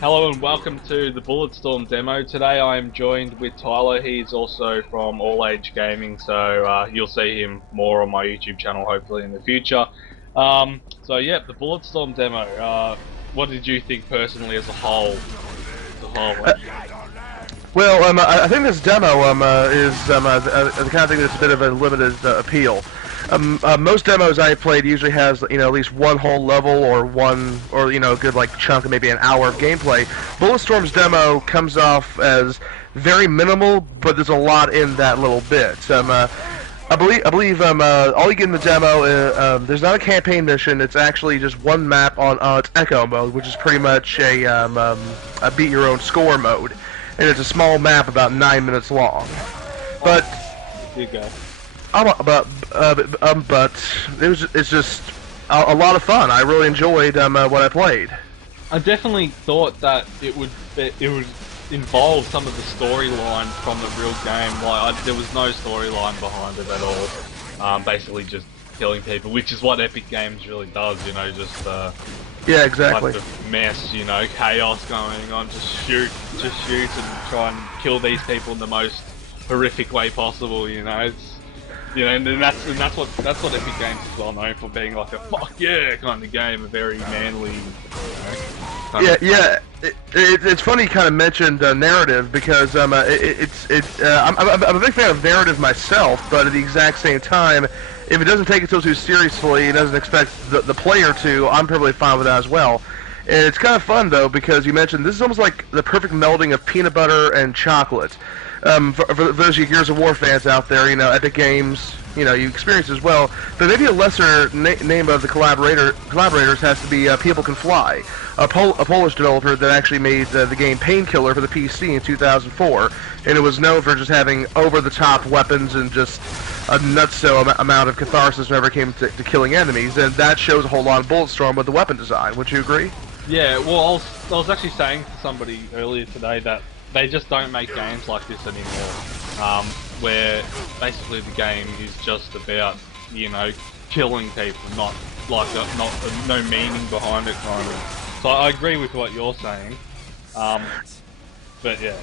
Hello and welcome to the Bulletstorm demo. Today I am joined with Tyler. He's also from All Age Gaming, so you'll see him more on my YouTube channel hopefully in the future. So the Bulletstorm demo. What did you think personally as a whole? I think this demo is the kind of thing that's a bit of a limited appeal. Most demos I played usually has at least one whole level or a good chunk of maybe an hour of gameplay. Bulletstorm's demo comes off as very minimal, but there's a lot in that little bit. I believe all you get in the demo there's not a campaign mission. It's actually just one map on its Echo mode, which is pretty much a beat your own score mode, and it's a small map about 9 minutes long. But you go. But it's just a lot of fun. I really enjoyed what I played. I definitely thought that it would involve some of the storyline from the real game. There was no storyline behind it at all. Basically just killing people, which is what Epic Games really does. Yeah, exactly. Like the mess, chaos going on. Just shoot and try and kill these people in the most horrific way possible. And that's what Epic Games is well known for, being like a fuck yeah kind of game, a very manly. It's funny you kind of mentioned narrative, because I'm a big fan of narrative myself, but at the exact same time, if it doesn't take itself too seriously and doesn't expect the player to, I'm perfectly fine with that as well. And it's kind of fun though, because you mentioned this is almost like the perfect melding of peanut butter and chocolate. For those of you Gears of War fans out there, Epic Games, you experience as well. But maybe a lesser name of the collaborators has to be People Can Fly, a Polish developer that actually made the game Painkiller for the PC in 2004, and it was known for just having over-the-top weapons and just a nutso amount of catharsis whenever it came to killing enemies, and that shows a whole lot of Bulletstorm with the weapon design. Would you agree? Yeah, well, I was actually saying to somebody earlier today that they just don't make games like this anymore, where basically the game is just about, killing people, not no meaning behind it kind of. So I agree with what you're saying, but yeah.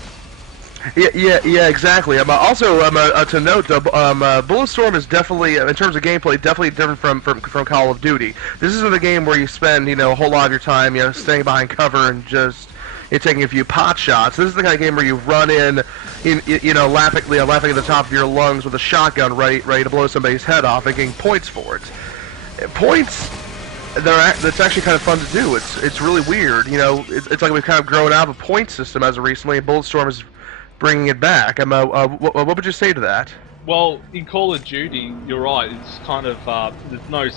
Yeah, exactly. Also, to note, Bulletstorm is definitely, in terms of gameplay, definitely different from Call of Duty. This isn't a game where you spend, a whole lot of your time, staying behind cover and just taking a few pot shots. This is the kind of game where you run in laughing at the top of your lungs with a shotgun, ready to blow somebody's head off, and getting points for it. Points. That's actually kind of fun to do. It's really weird. It's like we've kind of grown out of a point system as of recently, and Bulletstorm is bringing it back. What would you say to that? Well, in Call of Duty, you're right. It's kind of there's no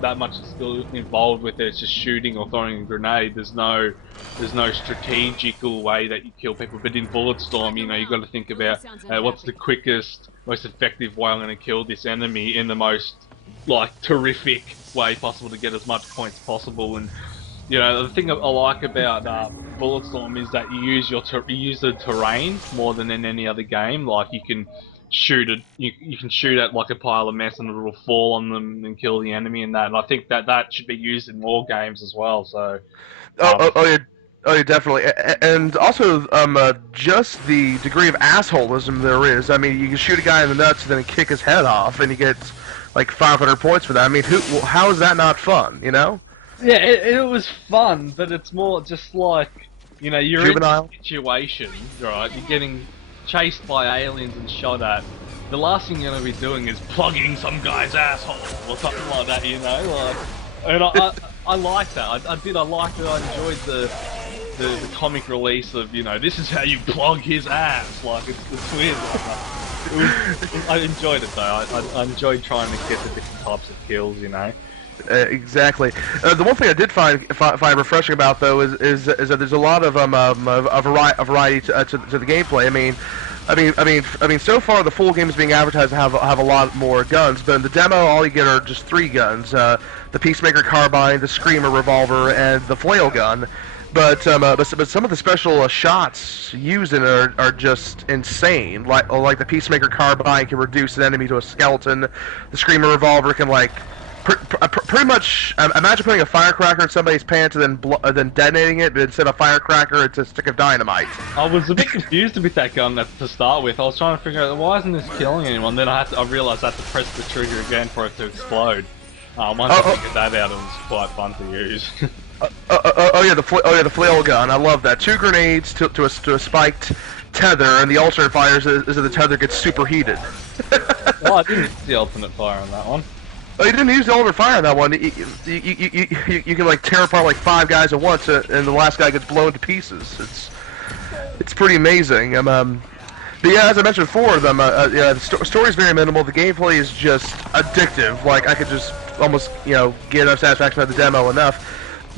that much skill involved with it. It's just shooting or throwing a grenade. There's no strategical way that you kill people. But in Bulletstorm, you've got to think about what's the quickest, most effective way I'm going to kill this enemy in the most terrific way possible to get as much points possible. And the thing I like about Bulletstorm is that you use the terrain more than in any other game. Like you can shoot at like a pile of mess and it'll fall on them and kill the enemy and that. And I think that should be used in more games as well. So. Yeah, definitely. And also, just the degree of assholism there is. I mean, you can shoot a guy in the nuts and then kick his head off, and he gets like 500 points for that. I mean, how is that not fun? Yeah, it was fun, but it's more just like, you're juvenile. In a situation, right? You're getting chased by aliens and shot at. The last thing you're going to be doing is plugging some guy's asshole or something like that, And I like that. I liked it. I enjoyed the comic release of, this is how you plug his ass. It's weird. I enjoyed it though. I enjoyed trying to get the different types of kills, Exactly. The one thing I did find refreshing about though is that there's a lot of variety to the gameplay. I mean, so far the full game is being advertised to have a lot more guns, but in the demo all you get are just 3 guns: the Peacemaker carbine, the Screamer revolver, and the flail gun. But some of the special shots used in it are just insane. Like the Peacemaker carbine can reduce an enemy to a skeleton. The Screamer revolver can Pretty much. Imagine putting a firecracker in somebody's pants and then detonating it, but instead of firecracker, it's a stick of dynamite. I was a bit confused with that gun to start with. I was trying to figure out why isn't this killing anyone. Then I realised I had to press the trigger again for it to explode. Once I figured that out, it was quite fun to use. The flail gun. I love that. 2 grenades to a spiked tether, and the alternate fire is that the tether gets superheated. Well, I didn't use the alternate fire on that one. Oh, you didn't use the alternate fire on that one. You can like tear apart like 5 guys at once, and the last guy gets blown to pieces. It's pretty amazing. But yeah, as I mentioned before, the story's very minimal. The gameplay is just addictive. Like I could just almost get enough satisfaction out of the demo enough.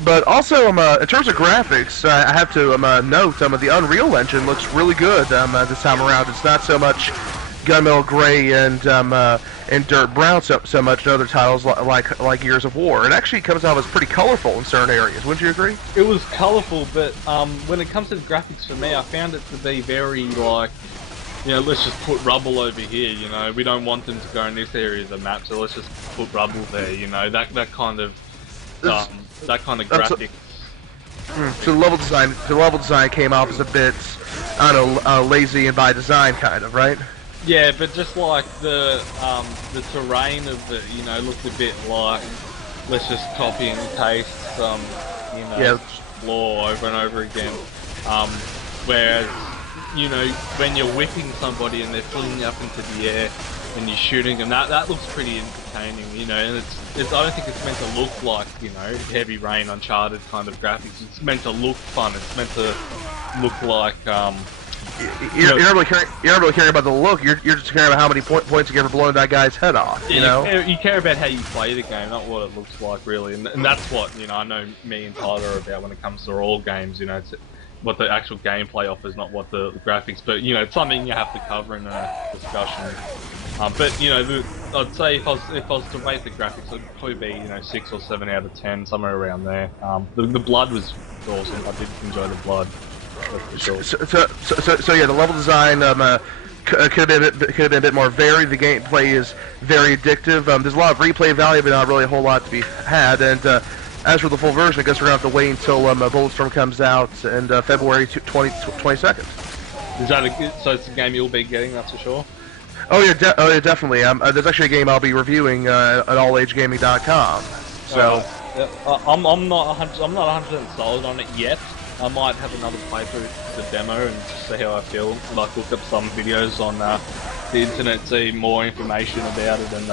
But also, in terms of graphics, I have to note the Unreal Engine looks really good this time around. It's not so much gunmetal gray and dirt brown so much in other titles like Gears of War. It actually comes out as pretty colorful in certain areas. Wouldn't you agree? It was colorful, but when it comes to the graphics for me, I found it to be very like, let's just put rubble over here. We don't want them to go in this area of the map, so let's just put rubble there. That kind of graphics. So the level design came off as a bit, I don't know, lazy and by design kind of, right? Yeah, but just like the terrain of it, looked a bit like, let's just copy and paste some, floor over and over again. Whereas, when you're whipping somebody and they're flying up into the air and you're shooting them, that looks pretty entertaining, and it's I don't think it's meant to look like, Heavy Rain, Uncharted kind of graphics. It's meant to look fun. It's meant to look like, You're not really caring about the look. You're just caring about how many points you get for blowing that guy's head off. You care about how you play the game, not what it looks like, really. And that's what I know me and Tyler are about when it comes to all games. It's what the actual gameplay offers, not what the graphics. But it's something you have to cover in a discussion. But I'd say if I was to rate the graphics, it'd probably be 6 or 7 out of 10, somewhere around there. The blood was awesome. I did enjoy the blood. Sure. So yeah, the level design could have been a bit more varied. The gameplay is very addictive. There's a lot of replay value, but not really a whole lot to be had. And as for the full version, I guess we're gonna have to wait until Bulletstorm comes out in February 22nd. So it's a game you'll be getting, that's for sure. Oh yeah, definitely. There's actually a game I'll be reviewing at allagegaming.com. So I'm not 100% sold on it yet. I might have another playthrough of the demo and just see how I feel. Like look up some videos on the internet, see more information about it, and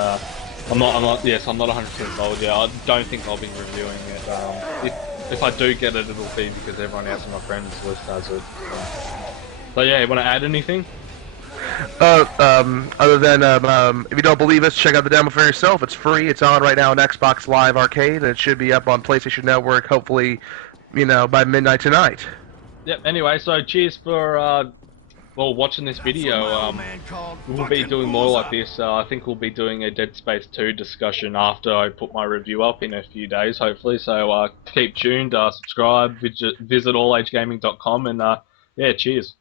I'm not 100% sold yet. I don't think I'll be reviewing it. If I do get it, it'll be because everyone else on my friends list has it. So yeah, you want to add anything? Other than if you don't believe us, check out the demo for yourself. It's free. It's on right now on Xbox Live Arcade, and it should be up on PlayStation Network hopefully, by midnight tonight. Yep. Anyway, so cheers for watching this video. We'll be doing more like this. I think we'll be doing a Dead Space 2 discussion after I put my review up in a few days, hopefully. So keep tuned, subscribe, visit allagegaming.com, and yeah, cheers.